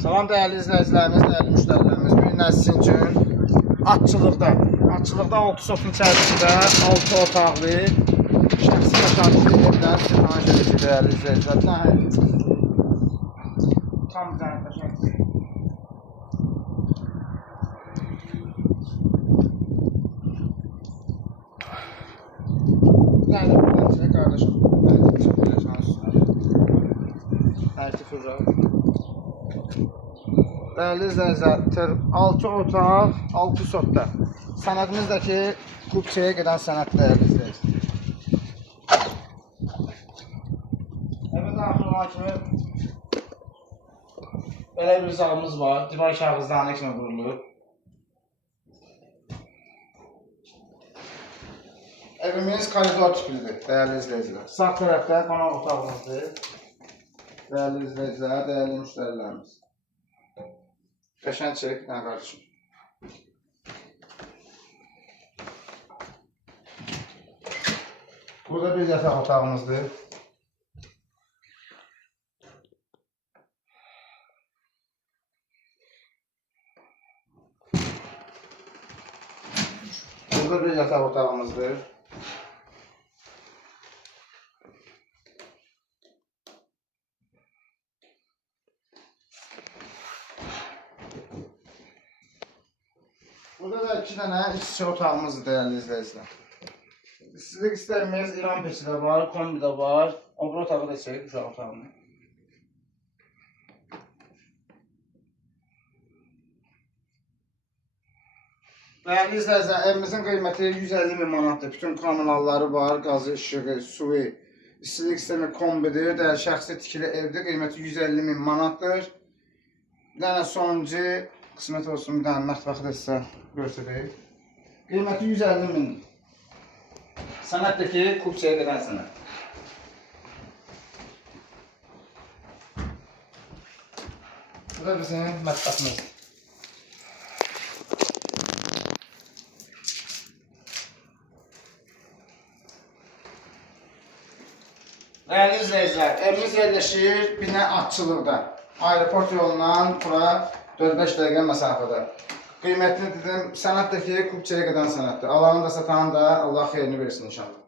Salam değerli izləyicilərimiz, değerli müştərilərimiz. Bu gün sizin üçün atçılıqda 6 sotun içərisində 6 otaqlı şəxsi yaşantılı evlər sirmanı gedir değerli izləyicilər. Tam bir dənə təşəkkür. Yani kardeşim. Değerli izləyicilər, 6 otaq, 6 sotda. Sənədimizdəki kupçaya gedən sənəd değerli izləyicilər. Evet, daxil kimi belə bir zalımız var. Divar kağızlarına kimi qurulur. Evimiz koridor tiplidir değerli izləyicilər. Sağ tərəfdə qonaq otağımızdır. Değerli izləyicilər, değerli müştərilərimiz. Qəşəng çək, bir dənə qardaşım. Burada bir yataq otağımızdır. Burada bir yataq otağımızdır. Burada da 2 dənə iç-içə otağımızdır değerli izləyicilər. İstilik istəyimiz İran peçi də var, kombi də var. O bir otağı da çək, uşaq otağını. Değerli izləyicilər, evimizin qiyməti 150 min manatdır. Bütün kommunalları var, qazı, işığı, suyu, istilik sistemi kombidir. Şəxsi tikili evdir, qiyməti 150 min manatdır. Bir dənə sonuncu qismət olsun, bir dənə mətbəxi də sizə göstərək. Qiyməti 150 min. Sənətdəki kupçaya gedən sənət. Bu da bizim mətbəximiz. Değerli izləyicilər, evimiz yerləşir Binə Atçılıqda. Aeroport yolundan bura 4-5 dəqiqə məsafədə. Qiymətini dedim, sənətdəki kupçaya gedən sənətdir. Alanı da satanı da Allah xeyrini versin inşallah.